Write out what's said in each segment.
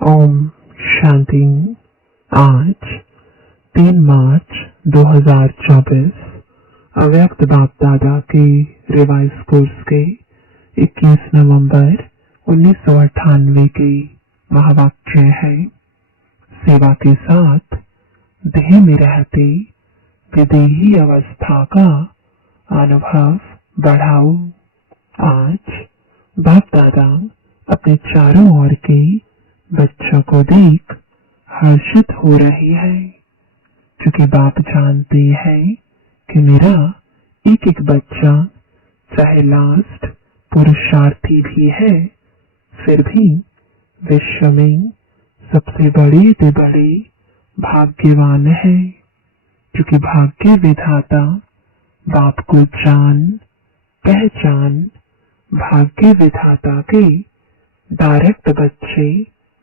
ओम शांति। आज 3 मार्च 2024 अव्यक्त बाप दादा के रिवाइज कोर्स के 21 नवंबर 1998 के महावाक्य है। सेवा के साथ देह में रहते विदेही अवस्था का अनुभव बढ़ाओ। आज बाप दादा अपने चारों ओर के बच्चों को देख हर्षित हो रही है, क्योंकि बाप जानते हैं कि मेरा एक एक बच्चा चाहे लास्ट पुरुषार्थी भी है, फिर भी विश्व में सबसे बड़े से बड़े भाग्यवान है, क्योंकि भाग्य विधाता बाप को जान पहचान भाग्य विधाता के डायरेक्ट बच्चे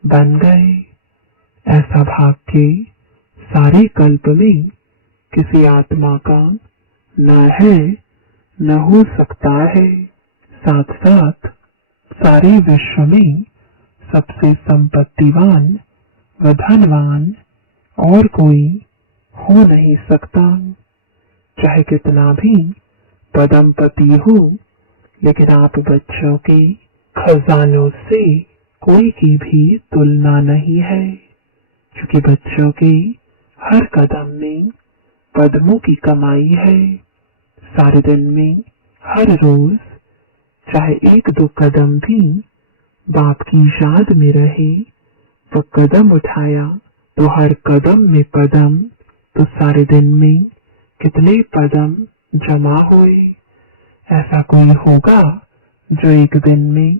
बन गए। ऐसा भाग्य सारे कल्प में किसी आत्मा का न है न हो सकता है। साथ साथ सारे विश्व में सबसे संपत्तिवान व धनवान और कोई हो नहीं सकता। चाहे कितना भी पदमपति हो, लेकिन आप बच्चों के खजानों से कोई की भी तुलना नहीं है, क्योंकि बच्चों के हर कदम में पद्मों की कमाई है। सारे दिन में हर रोज चाहे 1-2 कदम भी बाप की याद में रहे, तो कदम उठाया तो हर कदम में पदम, तो सारे दिन में कितने पदम जमा हुए। ऐसा कोई होगा जो एक दिन में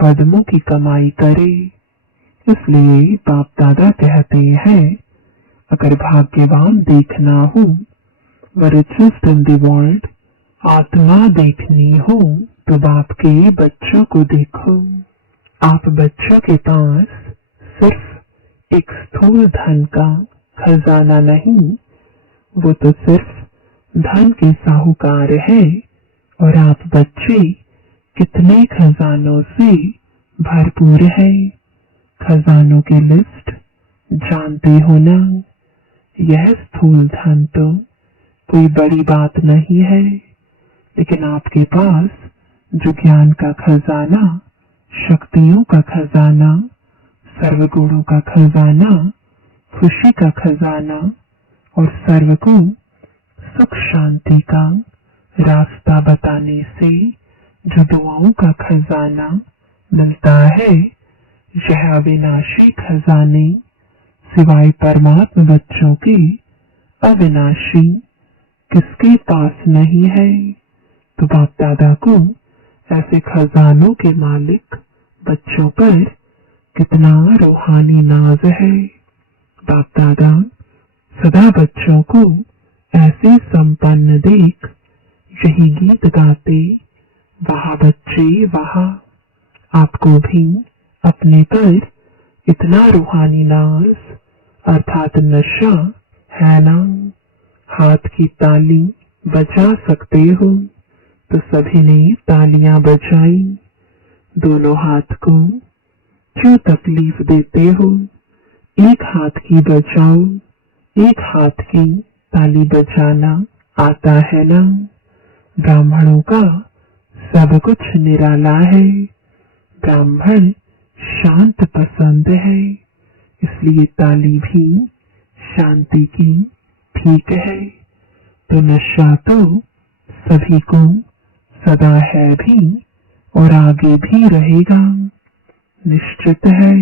पद्मों की कमाई करे। इसलिए बाप दादा कहते हैं, अगर भाग्यवान देखना हो व रिचेस्ट इन द वर्ल्ड आत्मा देखनी हो, तो बाप के बच्चों को देखो। आप बच्चों के पास सिर्फ एक स्थूल धन का खजाना नहीं, वो तो सिर्फ धन के साहूकार है, और आप बच्चे कितने खजानों से भरपूर है। खजानों की लिस्ट जानते हो ना। यह स्थूल धन तो कोई बड़ी बात नहीं है, लेकिन आपके पास जो ज्ञान का खजाना, शक्तियों का खजाना, सर्वगुणों का खजाना, खुशी का खजाना और सर्व को सुख शांति का रास्ता बताने से जो दुआओं का खजाना मिलता है, यह अविनाशी खजाने सिवाय परमात्मा बच्चों के अविनाशी किसके पास नहीं है। तो बाप दादा को ऐसे खजानों के मालिक बच्चों पर कितना रूहानी नाज है। बाप दादा सदा बच्चों को ऐसे संपन्न देख यही गीत गाते, वहाँ बच्चे वहाँ। आपको भी अपने पर इतना रूहानी नाज अर्थात नशा है ना। हाथ की ताली बजा सकते हो, तो सभी ने तालियां बजाई। दोनों हाथ को क्यों तकलीफ देते हो? एक हाथ की बजाओ, एक हाथ की ताली बजाना आता है ना। ब्राह्मणों का सब कुछ निराला है। ब्राह्मण शांत पसंद है, इसलिए ताली भी शांति की ठीक है। तो नशा तो सभी को सदा है भी और आगे भी रहेगा, निश्चित है।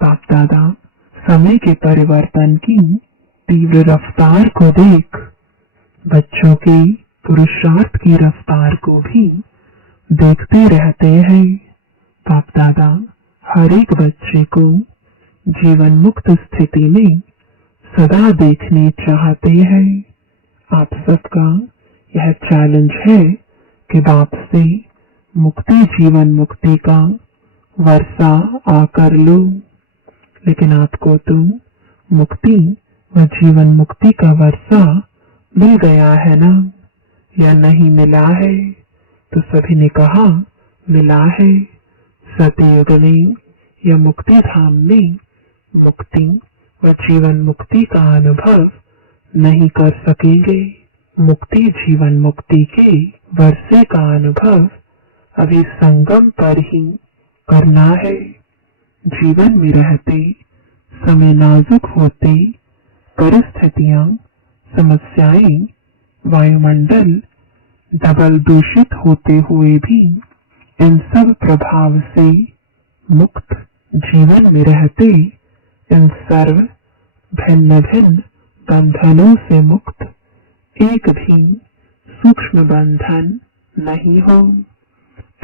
बाप दादा समय के परिवर्तन की तीव्र रफ्तार को देख बच्चों के पुरुषार्थ की रफ्तार को भी देखते रहते हैं। बाप दादा हर एक बच्चे को जीवन मुक्त स्थिति में सदा देखने चाहते हैं। आप सबका यह चैलेंज है कि बाप से मुक्ति जीवन मुक्ति का वर्षा आकर लो, लेकिन आपको तो मुक्ति व जीवन मुक्ति का वर्षा मिल गया है ना, या नहीं मिला है? तो सभी ने कहा मिला है। सतयुग में या मुक्ति धाम में मुक्ति व जीवन मुक्ति का अनुभव नहीं कर सकेंगे। मुक्ति जीवन मुक्ति के वर्षे का अनुभव अभी संगम पर ही करना है। जीवन में रहते समय नाजुक होते परिस्थितियां, समस्याएं, वायुमंडल डबल दूषित होते हुए भी इन सब प्रभाव से मुक्त जीवन में रहते इन सर्व भिन्न भिन्न बंधनों से मुक्त एक भी सूक्ष्म बंधन नहीं हो,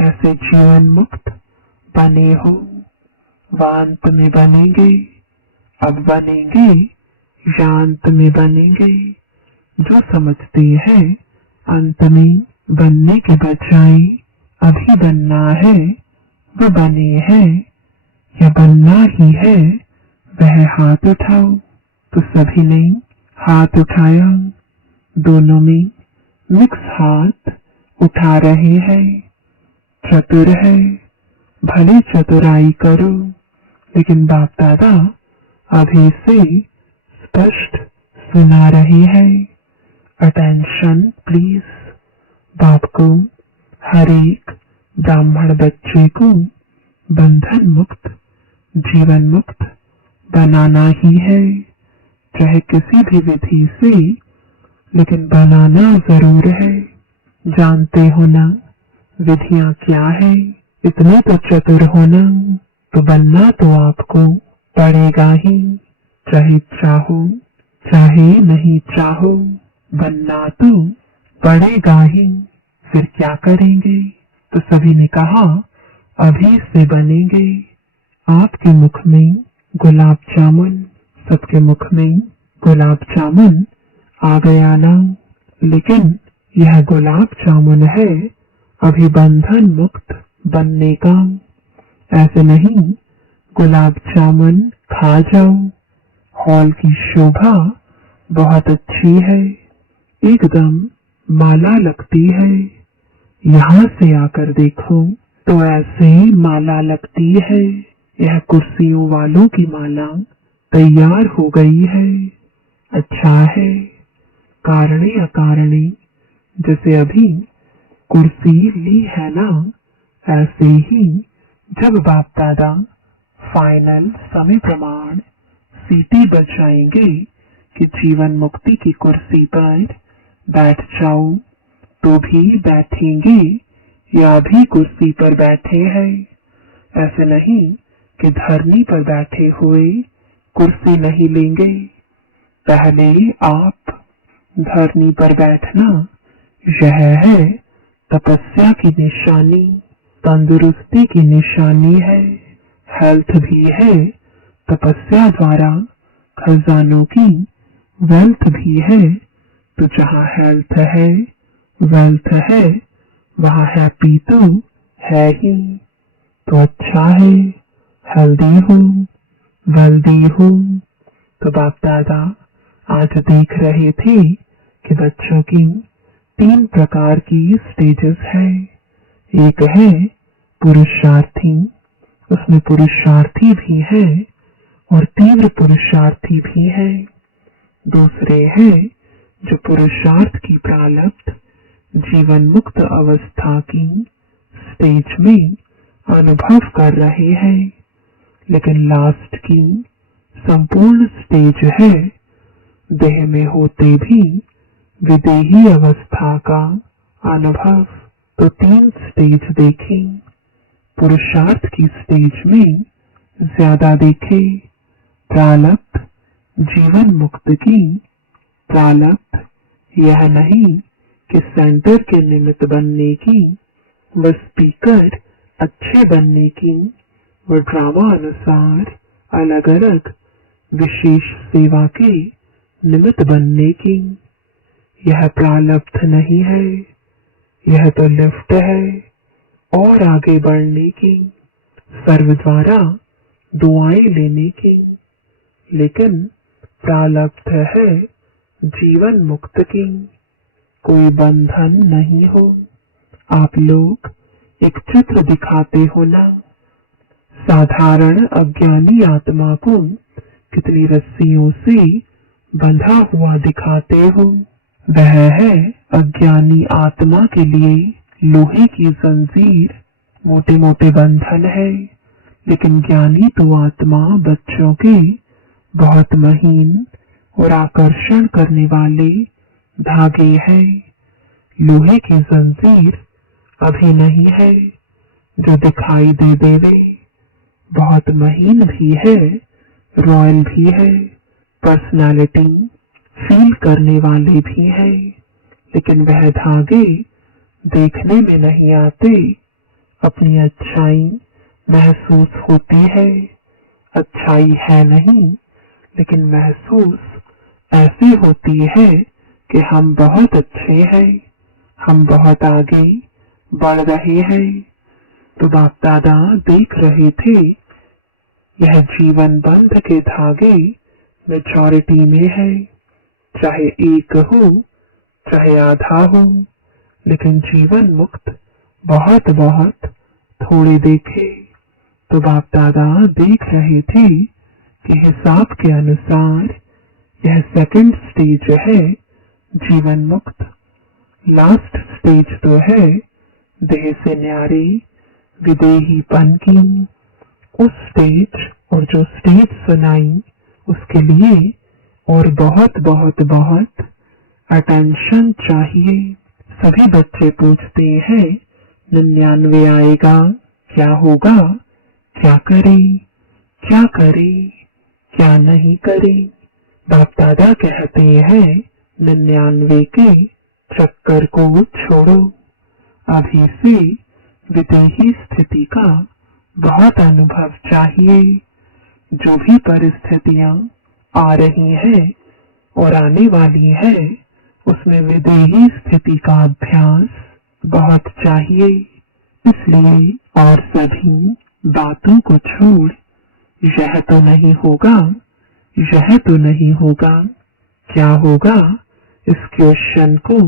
ऐसे जीवन मुक्त बने हो। वांत में बनेंगे, अब बनेंगे या अंत में बनेंगे। जो समझते हैं अंत में बनने के बजाय अभी बनना है, वो बने हैं या बनना ही है, वह हाथ उठाओ। तो सभी ने हाथ उठाया, दोनों में मिक्स हाथ उठा रहे हैं। चतुर है, भले चतुराई करो, लेकिन बाप दादा अभी से स्पष्ट सुना रहे हैं। Attention please. बाप को हर एक ब्राह्मण बच्चे को बंधन मुक्त, जीवन मुक्त बनाना ही है, चाहे किसी भी विधि से, लेकिन बनाना जरूर है। जानते हो ना विधियां क्या है? इतने तो चतुर होना, तो बनना तो आपको पड़ेगा ही, चाहे चाहो चाहे नहीं चाहो, बनना तो पड़ेगा ही। फिर क्या करेंगे? तो सभी ने कहा अभी से बनेंगे। आपके मुख में गुलाब जामुन, सबके मुख में गुलाब जामुन आ गया ना, लेकिन यह गुलाब जामुन है अभी बंधन मुक्त बनने का। ऐसे नहीं गुलाब जामुन खा जाओ। हॉल की शोभा बहुत अच्छी है, एकदम माला लगती है। यहाँ से आकर देखो तो ऐसे माला लगती है। यह कुर्सियों वालों की माला तैयार हो गई है। अच्छा है, कारणे अकारणे जैसे अभी कुर्सी ली है ना, ऐसे ही जब बाप दादा फाइनल समय प्रमाण सीटी बजाएंगे कि जीवन मुक्ति की कुर्सी पर बैठ जाओ, तो भी बैठेंगे या भी कुर्सी पर बैठे हैं। ऐसे नहीं कि धरनी पर बैठे हुए कुर्सी नहीं लेंगे। पहले आप धरनी पर बैठना, यह है तपस्या की निशानी, तंदुरुस्ती की निशानी है। हेल्थ भी है, तपस्या द्वारा खजानों की वेल्थ भी है। तो जहाँ हेल्थ है, वेल्थ है, वहाँ हैप्पी तो है ही। तो अच्छा है, हेल्दी हो, वेल्दी हो। तो बाप दादा आज देख रहे थे कि बच्चों की 3 प्रकार की स्टेजेस है। एक है पुरुषार्थी, उसमें पुरुषार्थी भी है और तीव्र पुरुषार्थी भी है। दूसरे है जो पुरुषार्थ की प्रारब्ध जीवन मुक्त अवस्था की स्टेज में अनुभव कर रहे हैं, लेकिन लास्ट की संपूर्ण स्टेज है देह में होते भी विदेही अवस्था का अनुभव। तो 3 स्टेज देखें। पुरुषार्थ की स्टेज में ज्यादा देखे प्रारब्ध जीवन मुक्त की। प्रारब्ध यह नहीं कि सेंटर के निमित्त बनने की, व स्पीकर अच्छे बनने की, व ड्रामा अनुसार अलग अलग विशेष सेवा के निमित्त बनने की। यह प्रारब्ध नहीं है, यह तो लिफ्ट है और आगे बढ़ने की, सर्व द्वारा दुआएं लेने की। लेकिन प्रारब्ध है जीवन मुक्त की, कोई बंधन नहीं हो। आप लोग एक चित्र दिखाते हो ना, साधारण अज्ञानी आत्मा को कितनी रस्सियों से बंधा हुआ दिखाते हो। वह है अज्ञानी आत्मा के लिए लोहे की जंजीर, मोटे मोटे बंधन है, लेकिन ज्ञानी तो आत्मा बच्चों के बहुत महीन और आकर्षण करने वाले धागे है। लोहे की जंजीर अभी नहीं है जो दिखाई दे देवे, बहुत महीन भी है, रॉयल भी है, पर्सनालिटी फील करने वाले भी है, लेकिन वह धागे देखने में नहीं आते। अपनी अच्छाई महसूस होती है, अच्छाई है नहीं, लेकिन महसूस ऐसी होती है कि हम बहुत अच्छे हैं, हम बहुत आगे बढ़ रहे हैं। तो बाप दादा देख रहे थे यह जीवन बंध के धागे मेजॉरिटी में है, चाहे एक हो चाहे आधा हो, लेकिन जीवन मुक्त बहुत बहुत थोड़े देखे। तो बाप दादा देख रहे थे कि हिसाब के अनुसार यह सेकंड स्टेज है जीवन मुक्त। लास्ट स्टेज तो है देह से न्यारे विदेहीपन की। उस स्टेज और जो स्टेज सुनाई उसके लिए और बहुत बहुत बहुत अटेंशन चाहिए। सभी बच्चे पूछते हैं 99 आएगा, क्या होगा, क्या करें, क्या करें, क्या नहीं करें। बाप दादा कहते हैं 99 के चक्कर को छोड़ो, अभी से विदेही स्थिति का बहुत अनुभव चाहिए। जो भी परिस्थितियां आ रही हैं और आने वाली है उसमें विदेही स्थिति का अभ्यास बहुत चाहिए। इसलिए और सभी बातों को छोड़ यह तो नहीं होगा, यह तो नहीं होगा, क्या होगा, इस क्वेश्चन को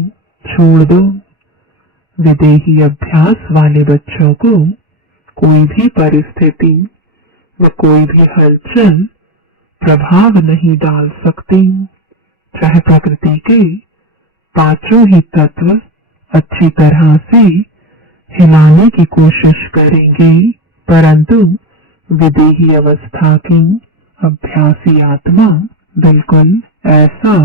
छोड़ दो। विदेही अभ्यास वाले बच्चों को कोई भी परिस्थिति व कोई भी हलचल प्रभाव नहीं डाल सकती। चाहे प्रकृति के पांचों ही तत्व अच्छी तरह से हिलाने की कोशिश करेंगे, परंतु विदेही अवस्था की अभ्यासी आत्मा बिल्कुल ऐसा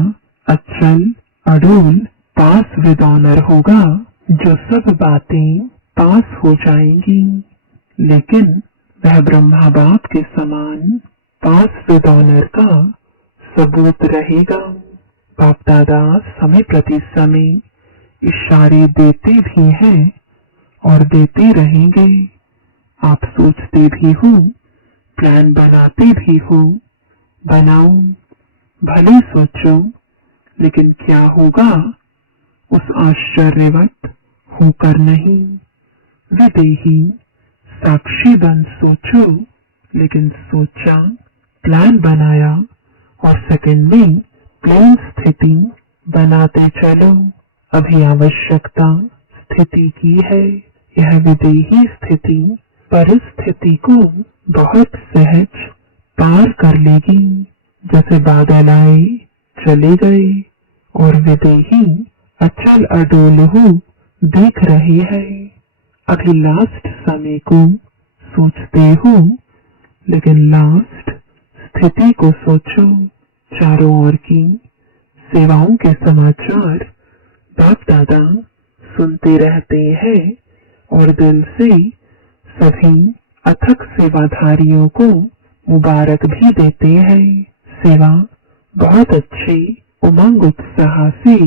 अचल अडोल पास विद ऑनर होगा जो सब बातें पास हो जाएंगी, लेकिन वह ब्रह्मा बाप के समान पास विद ऑनर का सबूत रहेगा। बाप दादा समय प्रति समय इशारे देते भी हैं और देते रहेंगे। आप सोचते भी हो, प्लान बनाते भी हो, बनाओ, भले सोचो, लेकिन क्या होगा उस आश्चर्यवत होकर नहीं। विदेही साक्षी बन सोचो, लेकिन सोचा, प्लान बनाया और सेकंड में प्लेन स्थिति बनाते चलो। अभी आवश्यकता स्थिति की है। यह विदेही स्थिति परिस्थिति को बहुत सहज पार कर लेगी। जैसे बादल आए चले गए और विदेही अचल अडोल हो देख रहे हैं। अभी लास्ट समय को सोचते हो, लेकिन लास्ट स्थिति को सोचो। चारों ओर की सेवाओं के समाचार बाप दादा सुनते रहते हैं और दिल से सभी अथक सेवाधारियों को मुबारक भी देते हैं। सेवा बहुत अच्छे उमंग उत्साह से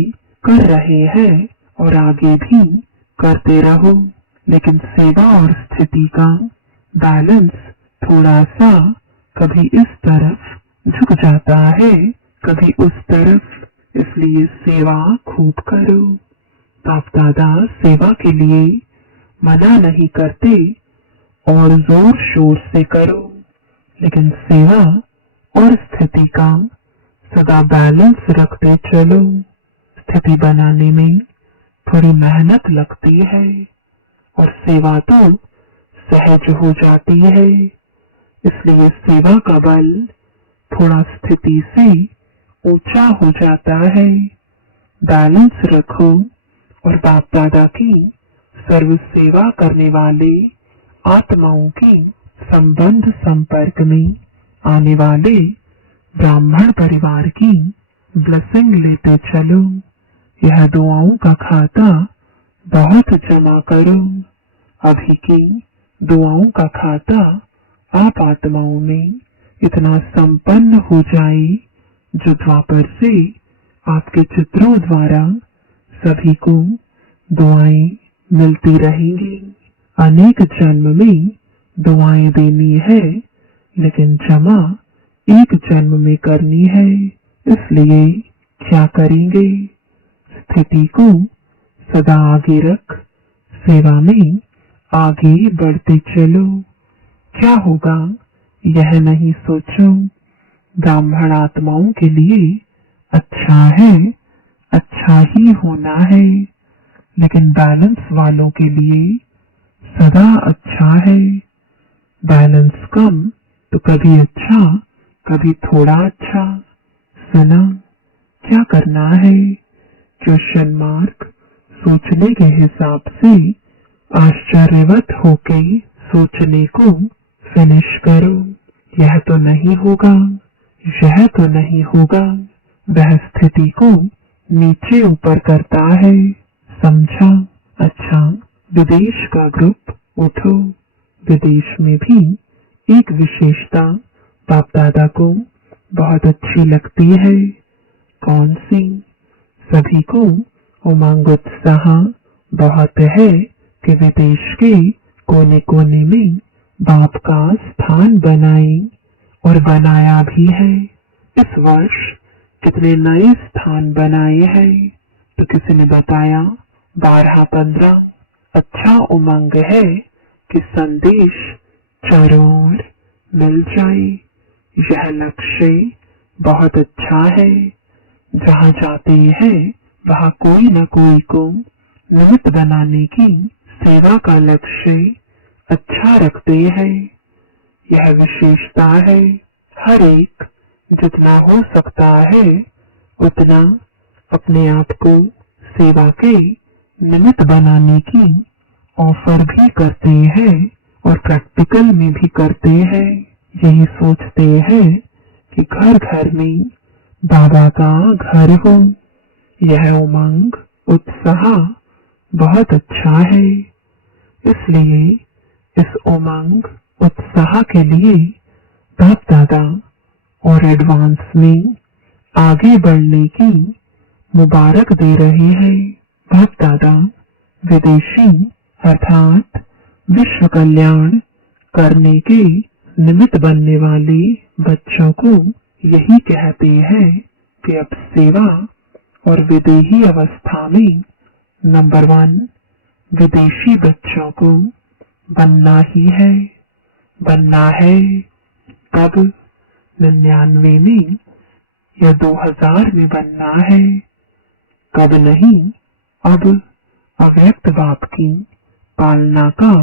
कर रहे हैं और आगे भी करते रहो, लेकिन सेवा और स्थिति का बैलेंस थोड़ा सा कभी इस तरफ झुक जाता है, कभी उस तरफ। इसलिए सेवा खूब करो। बाप दादा सेवा के लिए मना नहीं करते और जोर शोर से करो, लेकिन सेवा और स्थिति का सदा बैलेंस रखते चलो। स्थिति बनाने में थोड़ी मेहनत लगती है और सेवा तो सहज हो जाती है। इसलिए सेवा का बल थोड़ा स्थिति से ऊंचा हो जाता है। बैलेंस रखो और बाप दादा की सर्व सेवा करने वाले आत्माओं की संबंध संपर्क में आने वाले ब्राह्मण परिवार की ब्लेसिंग लेते चलो। यह दुआओं का खाता बहुत जमा करो। अभी की दुआओं का खाता आप आत्माओं में इतना संपन्न हो जाए जो द्वापर से आपके चित्रों द्वारा सभी को दुआएं मिलती रहेंगी। अनेक जन्म में दुआएं देनी है, लेकिन जमा एक जन्म में करनी है। इसलिए क्या करेंगे? स्थिति को सदा आगे रख सेवा में आगे बढ़ते चलो। क्या होगा यह नहीं सोचो। ब्राह्मण आत्माओं के लिए अच्छा है, अच्छा ही होना है, लेकिन बैलेंस वालों के लिए सदा अच्छा है। बैलेंस कम तो कभी अच्छा कभी थोड़ा अच्छा। सुना क्या करना है? क्वेश्चन मार्क सोचने के हिसाब से आश्चर्यवत होके सोचने को फिनिश करो। यह तो नहीं होगा, यह तो नहीं होगा। वह स्थिति को नीचे ऊपर करता है। समझा? अच्छा, विदेश का ग्रुप उठो। विदेश में भी एक विशेषता बाप दादा को बहुत अच्छी लगती है। कौन सी? सभी को उमंग उत्साह बहुत है कि विदेश के कोने कोने में बाप का स्थान बनाए, और बनाया भी है। इस वर्ष कितने नए स्थान बनाए हैं? तो किसी ने बताया 12-15। अच्छा उमंग है कि संदेश चारों ओर मिल जाए। यह लक्ष्य बहुत अच्छा है। जहाँ जाते हैं वहाँ कोई न कोई को निमित्त बनाने की सेवा का लक्ष्य अच्छा रखते हैं। यह विशेषता है। हर एक जितना हो सकता है उतना अपने आप को सेवा के निमित्त बनाने की ऑफर भी करते हैं और प्रैक्टिकल में भी करते हैं। यही सोचते हैं कि घर घर में बाबा का घर हो। यह उमंग उत्साह बहुत अच्छा है। इसलिए इस उमंग उत्साह के लिए बाप दादा और एडवांस में आगे बढ़ने की मुबारक दे रहे हैं। बाप दादा विदेशी अर्थात विश्व कल्याण करने के निमित्त बनने वाले बच्चों को यही कहते हैं कि अब सेवा और विदेही अवस्था में नंबर 1 विदेशी बच्चों को बनना ही है। बनना है कब? 99 में या 2000 में बनना है। कब नहीं, अब अव्यक्त बाप की पालना का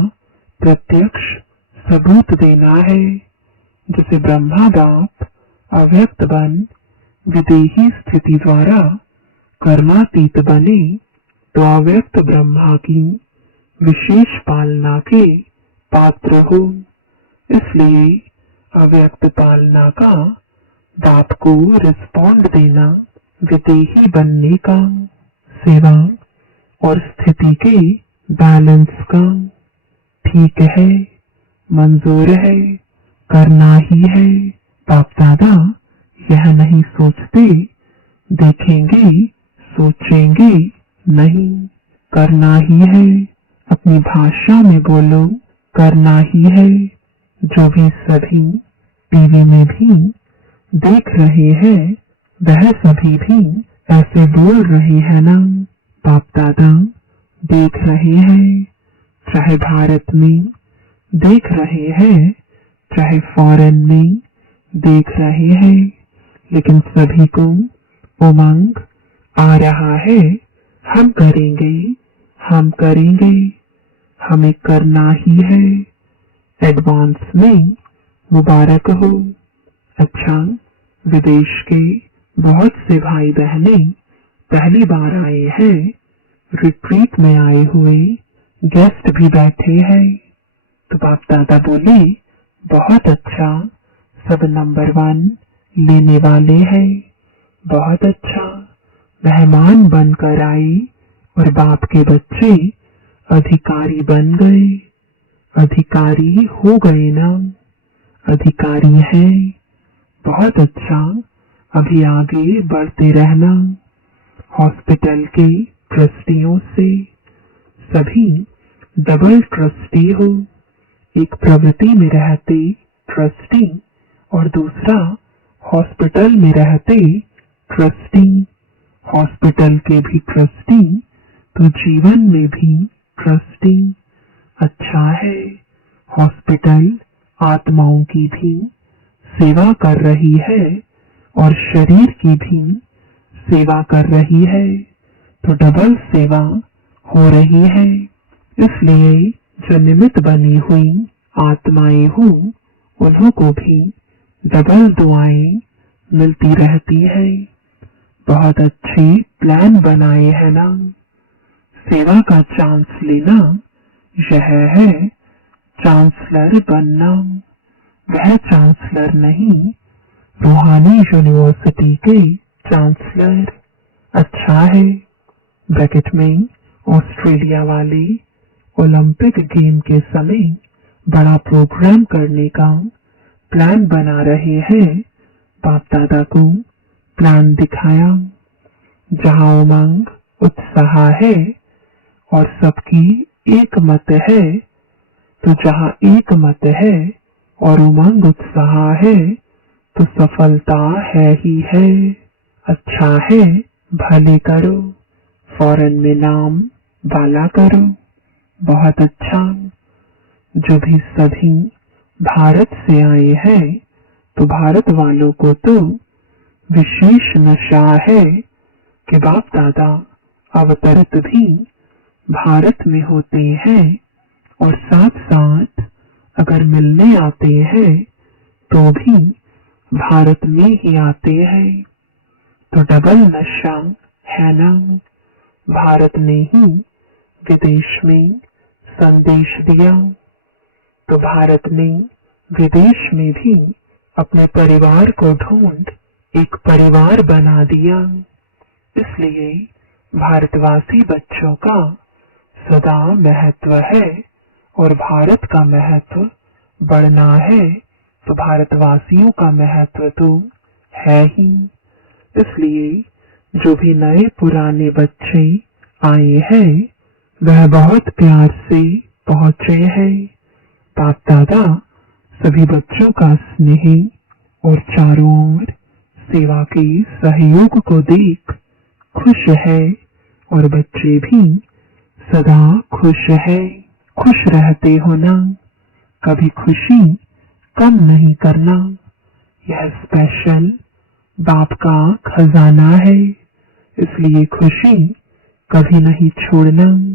प्रत्यक्ष सबूत देना है। जैसे ब्रह्मा बाप अव्यक्त बन विदेही स्थिति द्वारा कर्मातीत बने, तो अव्यक्त ब्रह्मा की विशेष पालना के पात्र हो। इसलिए अव्यक्त पालना का बाप को रिस्पॉन्ड देना विदेही बनने का, सेवा और स्थिति के बैलेंस का। ठीक है, मंजूर है, करना ही है। बाप दादा यह नहीं सोचते देखेंगे सोचेंगे नहीं, करना ही है। अपनी भाषा में बोलो, करना ही है। जो भी सभी टीवी में भी देख रहे हैं वह सभी भी ऐसे बोल रहे हैं ना। बाप दादा देख रहे हैं, चाहे भारत में देख रहे हैं, चाहे फॉरेन में देख रहे हैं, लेकिन सभी को उमंग आ रहा है। हम करेंगे, हम करेंगे, हमें करना ही है। एडवांस में मुबारक हो। अच्छा, विदेश के बहुत से भाई बहने पहली बार आए हैं। रिट्रीट में आए हुए गेस्ट भी बैठे हैं। तो बाप दादा बोले, बहुत अच्छा, सब नंबर 1 लेने वाले हैं। बहुत अच्छा, मेहमान बनकर आए और बाप के बच्चे अधिकारी बन गए। अधिकारी हो गए ना, अधिकारी हैं। बहुत अच्छा, अभी आगे बढ़ते रहना। हॉस्पिटल के ट्रस्टियों से सभी डबल ट्रस्टी हो। एक प्रवृत्ति में रहते ट्रस्टी और दूसरा हॉस्पिटल में रहते ट्रस्टी। हॉस्पिटल के भी ट्रस्टी तो जीवन में भी ट्रस्टी। अच्छा है, हॉस्पिटल आत्माओं की भी सेवा कर रही है और शरीर की भी सेवा कर रही है, तो डबल सेवा हो रही है। इसलिए जो निमित्त बनी हुई आत्माएं हो, उन्हों को भी डबल दुआएं मिलती रहती है। बहुत अच्छे प्लान बनाए हैं ना। सेवा का चांस लेना यह है चांसलर बनना। वह चांसलर नहीं, रूहानी यूनिवर्सिटी के चांसलर। अच्छा है, ब्रैकेट में ऑस्ट्रेलिया वाले ओलंपिक गेम के समय बड़ा प्रोग्राम करने का प्लान बना रहे हैं। बाप दादा को प्लान दिखाया। जहां उमंग उत्साह है और सबकी एक मत है, तो जहां एक मत है और उमंग उत्साह है, तो सफलता है ही है। अच्छा है, भले करो, फौरन में नाम वाला करो। बहुत अच्छा, जो भी सभी भारत से आए हैं, तो भारत वालों को तो विशेष नशा है कि बाप दादा अवतरित भी भारत में होते हैं और साथ साथ अगर मिलने आते हैं तो भी भारत में ही आते हैं। तो डबल नशा है ना। भारत ने ही विदेश में संदेश दिया, तो भारत ने विदेश में भी अपने परिवार को ढूंढ एक परिवार बना दिया। इसलिए भारतवासी बच्चों का सदा महत्व है और भारत का महत्व बढ़ना है, तो भारतवासियों का महत्व तो है ही। इसलिए जो भी नए पुराने बच्चे आए हैं, वह बहुत प्यार से पहुंचे हैं। बाप दादा सभी बच्चों का स्नेह और चारों ओर सेवा के सहयोग को देख खुश है और बच्चे भी सदा खुश है। खुश रहते हो ना, कभी खुशी कम नहीं करना। यह स्पेशल बाप का खजाना है, इसलिए खुशी कभी नहीं छोड़ना।